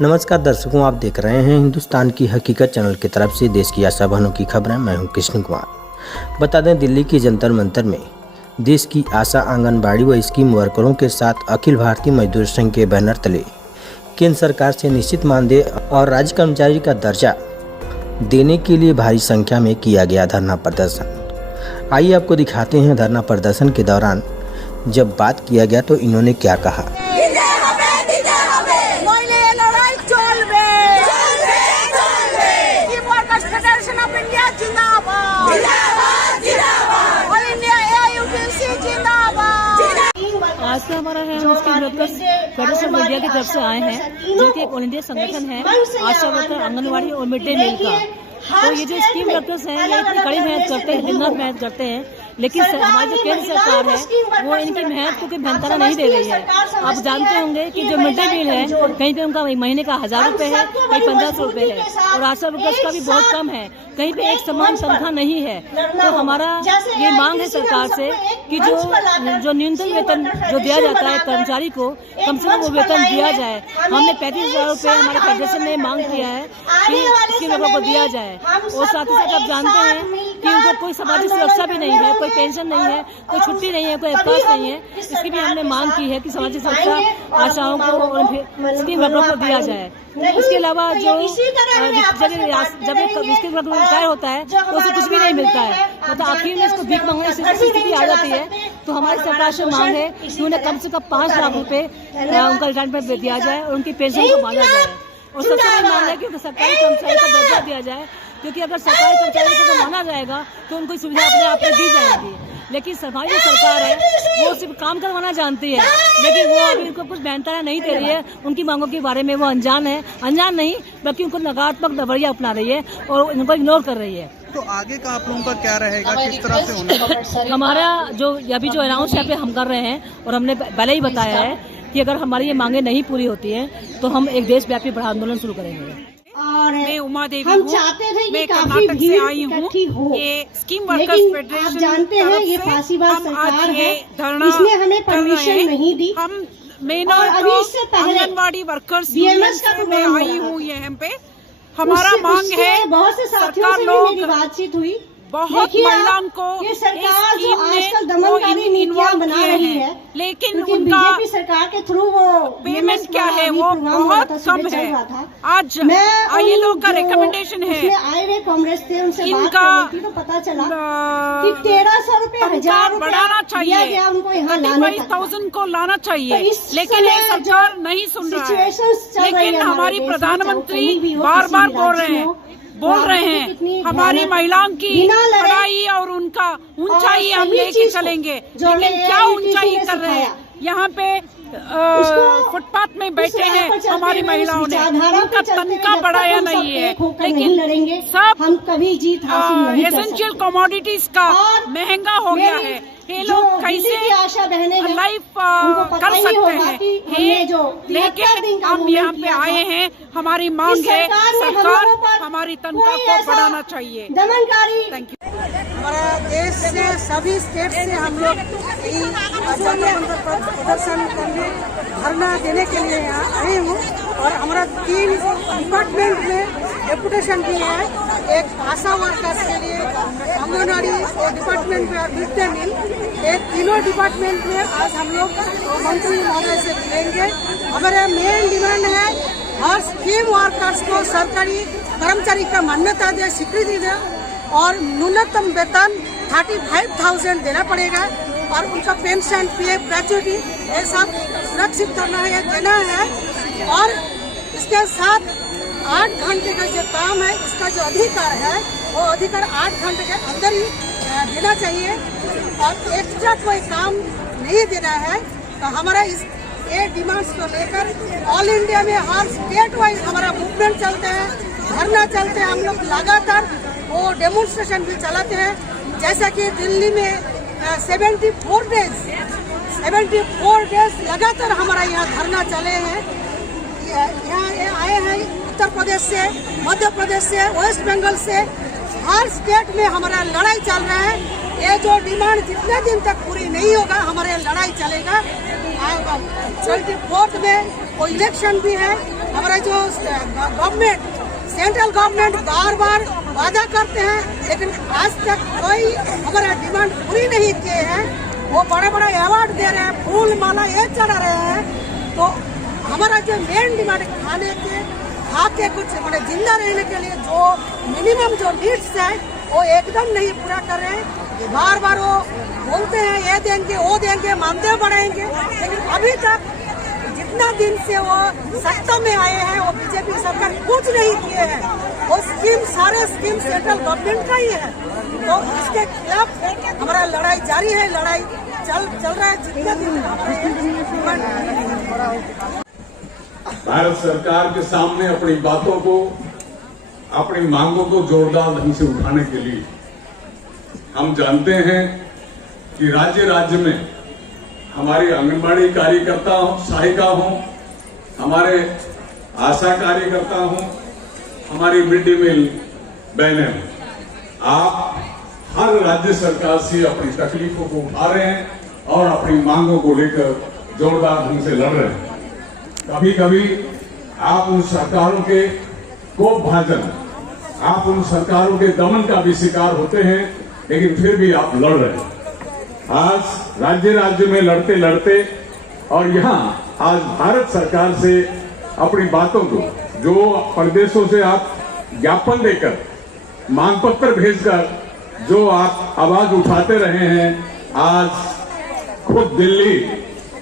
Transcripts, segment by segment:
नमस्कार दर्शकों, आप देख रहे हैं हिंदुस्तान की हकीकत चैनल की तरफ से देश की आशा बहनों की खबरें। मैं हूं कृष्ण कुमार। बता दें, दिल्ली की जंतर मंतर में देश की आशा आंगनबाड़ी व स्कीम वर्करों के साथ अखिल भारतीय मजदूर संघ के बैनर तले केंद्र सरकार से निश्चित मानदेय और राज्य कर्मचारी का दर्जा देने के लिए भारी संख्या में किया गया धरना प्रदर्शन। आइए आपको दिखाते हैं धरना प्रदर्शन के दौरान जब बात किया गया तो इन्होंने क्या कहा। आज तो हमारा है हम इसके वर्कर्स फेडरेशन ऑफ इंडिया की तरफ से आए हैं, जो कि एक ऑल इंडिया संगठन है आशा वर्कर, आंगनवाड़ी और मिड डे मील का। तो ये जो स्कीम वर्कर्स हैं ये इतनी कड़ी मेहनत करते हैं, दिन रात मेहनत करते हैं, लेकिन हमारी जो केंद्र सरकार है वो इनकी मेहनत को बेहतरा नहीं दे रही है। आप जानते होंगे कि जो मिड डे मील है कहीं पे उनका महीने का 1000 रुपए है, कहीं 1500 रुपए है, और आशा वर्कर्स का भी बहुत कम है, कहीं पे एक समान तनख्वाह नहीं है। तो हमारा ये मांग है सरकार से कि जो न्यूनतम वेतन जो दिया जाता है कर्मचारी को, कम से कम वो वेतन दिया जाए। हमने 35,000 रुपए हमारे फेडरेशन ने मांग किया है कि इसके लोगों को दिया जाए। और साथ ही साथ आप जानते हैं कि उनको कोई सामाजिक सुरक्षा भी नहीं है, कोई पेंशन नहीं है, कोई छुट्टी नहीं है, कोई अवकाश नहीं है। इसकी भी हमने मांग की है कि सामाजिक सुरक्षा आशाओं को और स्कीम वर्करों को दिया जाए। इसके अलावा जब रिटायर होता है तो उसे कुछ भी नहीं मिलता है, मतलब आखिर में इसको भीख मांगने की स्थिति आ जाती है। तो हमारी सरकार से मांग है कि उन्हें कम से कम 5 लाख रुपए उनका रिटायरमेंट पे दिया जाए और उनकी पेंशन को मांगा जाए। और सबसे बड़ी मांग है कि सरकारी कर्मचारी का दर्जा दिया जाए, क्योंकि अगर सरकारी कर्मचारी को माना जाएगा तो उनको सुविधा अपने आप में दी जाएगी। लेकिन हमारी जो सरकार है वो सिर्फ काम करवाना जानती है, लेकिन वो अभी उनको कुछ बेहतर नहीं दे रही है। उनकी मांगों के बारे में वो अनजान नहीं बल्कि उनको नकारात्मक रवैया अपना रही है और उनको इग्नोर कर रही है। तो आगे का आप लोगों का क्या रहेगा, किस तरह से होना? हमारा अभी जो अनाउंस यहाँ पे हम कर रहे हैं और हमने पहले ही बताया है कि अगर हमारी ये मांगे नहीं पूरी होती है तो हम एक देशव्यापी बड़ा आंदोलन शुरू करेंगे। और मैं उमा देवी हम हूँ, चाहते थे मैं कि काफी कर्नाटक से आई हूँ। ये स्कीम वर्कर्स फेडरेशन, आप जानते हैं ये फांसीबाज सरकार है, इसने हमें परमिशन नहीं दी। हम मैं और अभी इससे पहले आंगनवाड़ी वर्कर्स बीएमएस का में प्रोग्राम आई हूँ यहाँ पे। हमारा मांग है, बहुत से साथियों से भी मेरी बातचीत हुई, बहुत महिलाओं को ये सरकार जो आजकल दमनकारी नीतियां बना रही है, लेकिन उनका बीजेपी सरकार के थ्रू वो पेमेंट क्या है वो बहुत कम है। आज ये लोग का रिकमेंडेशन है, आए हुए कांग्रेस थे उनसे इनका तो पता चला कि 1300 रुपए 1000 बढ़ाना चाहिए, उनको यहाँ लाने 35,000 को लाना चाहिए, लेकिन ये सरकार नहीं सुन रहा है। लेकिन हमारी प्रधानमंत्री बार बार बोल रहे हैं हमारी महिलाओं की पढ़ाई और उनका ऊंचाई हम लेके चलेंगे, लेकिन क्या ऊंचाई कर रहे हैं? यहाँ पे फुटपाथ में बैठे हैं हमारी महिलाओं ने, उनका तनख्वाह बढ़ाया नहीं है, लेकिन सब हम कभी जीत हासिल नहीं कर सकते। एसेंशियल कमोडिटीज का महंगा हो गया है। ये लोग कैसे लाइफ कर सकते हैं? लेकिन हम यहाँ पे आए हैं, हमारी मांग है सरकार हमारी तनख्वाह को बढ़ाना चाहिए। Thank you. हमारा देश से सभी स्टेट से हम लोग प्रदर्शन करने धरना देने के लिए यहाँ आए हूँ। और हमारा 3 डिपार्टमेंट में डेपुटेशन भी है, एक आशा वर्कर्स के लिए, आंगनवाड़ी डिपार्टमेंट में और मिड डे मील, ये तीनों डिपार्टमेंट में आज हम लोग मंत्री महोदय से मिलेंगे। हमारा मेन डिमांड है हर स्कीम वर्कर्स को सरकारी कर्मचारी का मान्यता दे, स्वीकृति दे और न्यूनतम वेतन 35,000 देना पड़ेगा और उनका पेंशन, पीएफ, ग्रेचुइटी ये सब सुरक्षित करना है, देना है। और इसके साथ 8 घंटे का जो काम है, इसका जो अधिकार है वो अधिकार 8 घंटे के अंदर ही देना चाहिए और एक्स्ट्रा कोई काम नहीं देना है। तो हमारा ये डिमांड्स को लेकर ऑल इंडिया में हर स्टेट वाइज हमारा मूवमेंट चलते हैं, धरना चलते हैं, हम लोग लगातार वो डेमोन्स्ट्रेशन भी चलाते हैं। जैसा कि दिल्ली में 74 डेज लगातार हमारा यहाँ धरना चले हैं। यहाँ आए हैं उत्तर प्रदेश से, मध्य प्रदेश से, वेस्ट बंगाल से, हर स्टेट में हमारा लड़ाई चल रहा है। ये जो डिमांड जितने दिन तक पूरी नहीं होगा हमारे लड़ाई चलेगा। 24 में वो इलेक्शन भी है, हमारे जो गवर्नमेंट सेंट्रल गवर्नमेंट बार बार वादा करते हैं, लेकिन आज तक कोई हमारा डिमांड पूरी नहीं किए हैं। वो बड़े बड़े अवार्ड दे रहे हैं, फूल माला ये चढ़ा रहे हैं, तो हमारा जो मेन डिमांड खाने के खा के कुछ मतलब जिंदा रहने के लिए जो मिनिमम जो नीड्स है वो एकदम नहीं पूरा कर रहे हैं। बार बार वो बोलते हैं ये देंगे वो देंगे, मानदेय बढ़ाएंगे, लेकिन अभी तक जितना दिन से वो सत्ता में आए हैं वो बीजेपी सरकार कुछ नहीं किए हैं। वो स्कीम सारे स्कीम सेंट्रल गवर्नमेंट का ही है, तो इसके खिलाफ हमारा लड़ाई जारी है। लड़ाई चल रहा है जितने दिन भारत सरकार के सामने अपनी बातों को, अपनी मांगों को जोरदार ढंग से उठाने के लिए हम जानते हैं कि राज्य राज्य में हमारी आंगनबाड़ी कार्यकर्ता हो, सहायिका हो, हमारे आशा कार्यकर्ता हो, हमारी मिड डे मील बहनें हो, आप हर राज्य सरकार से अपनी तकलीफों को उठा रहे हैं और अपनी मांगों को लेकर जोरदार ढंग से लड़ रहे हैं। कभी कभी आप उन सरकारों के कोपभाजन, आप उन सरकारों के दमन का भी शिकार होते हैं, लेकिन फिर भी आप लड़ रहे हैं। आज राज्य राज्य में लड़ते लड़ते और यहाँ आज भारत सरकार से अपनी बातों को, जो प्रदेशों से आप ज्ञापन देकर, मांग पत्र भेजकर जो आप आवाज उठाते रहे हैं, आज खुद दिल्ली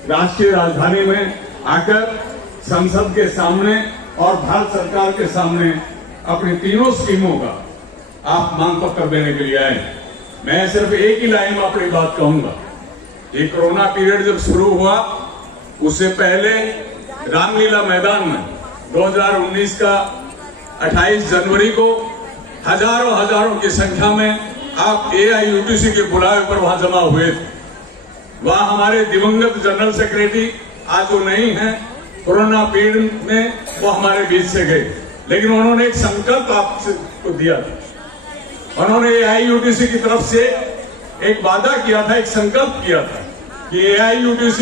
राष्ट्रीय राजधानी में आकर संसद के सामने और भारत सरकार के सामने अपनी तीनों स्कीमों का आप मांग पत्र देने के लिए आए। मैं सिर्फ एक ही लाइन में अपनी बात कहूंगा। ये कोरोना पीरियड जब शुरू हुआ, उससे पहले रामलीला मैदान में 2019 का 28 जनवरी को हजारों की संख्या में आप AIUTC के बुलावे पर वहां जमा हुए थे। वहां हमारे दिवंगत जनरल सेक्रेटरी आज वो नहीं है, कोरोना पीरियड में वो हमारे बीच से गए, लेकिन उन्होंने एक संकल्प आपको दिया था। उन्होंने AIUTC की तरफ से एक वादा किया था, एक संकल्प किया था कि AIUTC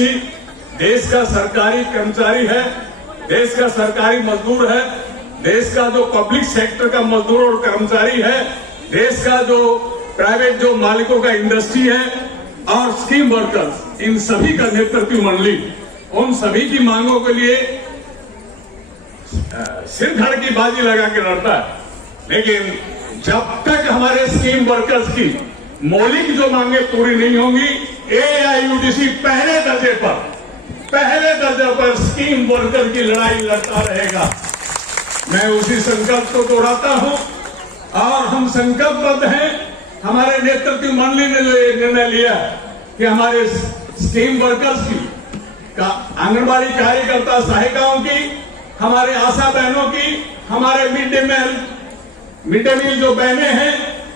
देश का सरकारी कर्मचारी है, देश का सरकारी मजदूर है, देश का जो पब्लिक सेक्टर का मजदूर और कर्मचारी है, देश का जो प्राइवेट जो मालिकों का इंडस्ट्री है और स्कीम वर्कर्स, इन सभी का नेतृत्व मंडली उन सभी की मांगों के लिए सिर धड़ की बाजी लगा के लड़ता है। लेकिन जब तक हमारे स्कीम वर्कर्स की मौलिक जो मांगे पूरी नहीं होंगी, AIUTC पहले दर्जे पर स्कीम वर्कर की लड़ाई लड़ता रहेगा। मैं उसी संकल्प को दोहराता हूं और हम संकल्पबद्ध हैं। हमारे नेतृत्व मंडली ने जो ये निर्णय लिया कि हमारे स्कीम वर्कर्स की, आंगनबाड़ी कार्यकर्ता सहायिकाओं की, हमारे आशा बहनों की, हमारे मिड डे मील जो बहनें हैं,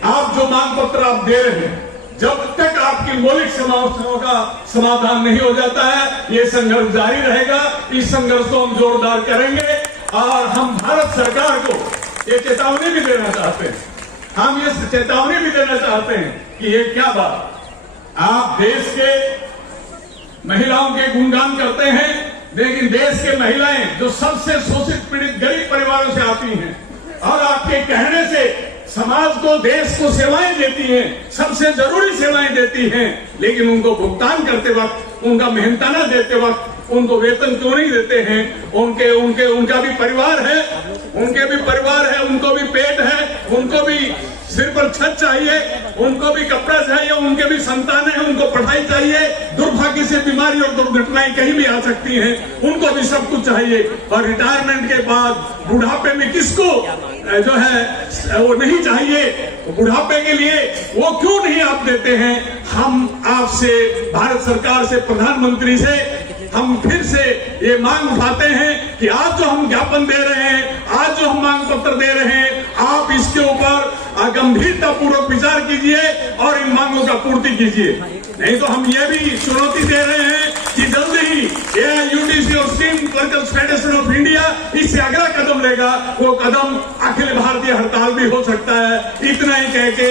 आप जो मांग पत्र आप दे रहे हैं, जब तक आपकी मौलिक समस्याओं का समाधान नहीं हो जाता है, ये संघर्ष जारी रहेगा। इस संघर्ष को हम जोरदार करेंगे और हम भारत सरकार को ये चेतावनी भी देना चाहते हैं, हम ये चेतावनी भी देना चाहते हैं कि ये क्या बात, आप देश के महिलाओं के गुणगान करते हैं, लेकिन देश के महिलाएं जो सबसे शोषित पीड़ित गरीब परिवारों से आती हैं और आपके कहने से समाज को, देश को सेवाएं देती हैं, सबसे जरूरी सेवाएं देती हैं, लेकिन उनको भुगतान करते वक्त, उनका मेहनताना देते वक्त उनको वेतन क्यों नहीं देते हैं? उनका भी परिवार है, उनको भी पेट है, उनको भी सिर पर छत चाहिए, उनको भी कपड़ा चाहिए, उनके भी संतान है, उनको पढ़ाई चाहिए, दुर्भाग्य से बीमारी और दुर्घटनाएं कहीं भी आ सकती हैं, उनको भी सब कुछ चाहिए। और रिटायरमेंट के बाद बुढ़ापे में किसको जो है वो नहीं चाहिए, बुढ़ापे के लिए वो क्यों नहीं आप देते हैं? हम आपसे, भारत सरकार से, प्रधानमंत्री से हम फिर से ये मांग उठाते हैं कि आज जो हम ज्ञापन दे रहे हैं, आज जो हम मांग पत्र दे रहे हैं, आप इसके ऊपर गंभीरता पूर्वक विचार कीजिए और इन मांगों का पूर्ति कीजिए। नहीं तो हम ये भी चुनौती दे रहे हैं कि जल्द ही AIUTC और scheme workers federation of India इससे अगला कदम लेगा, वो कदम अखिल भारतीय हड़ताल भी हो सकता है। इतना ही कह के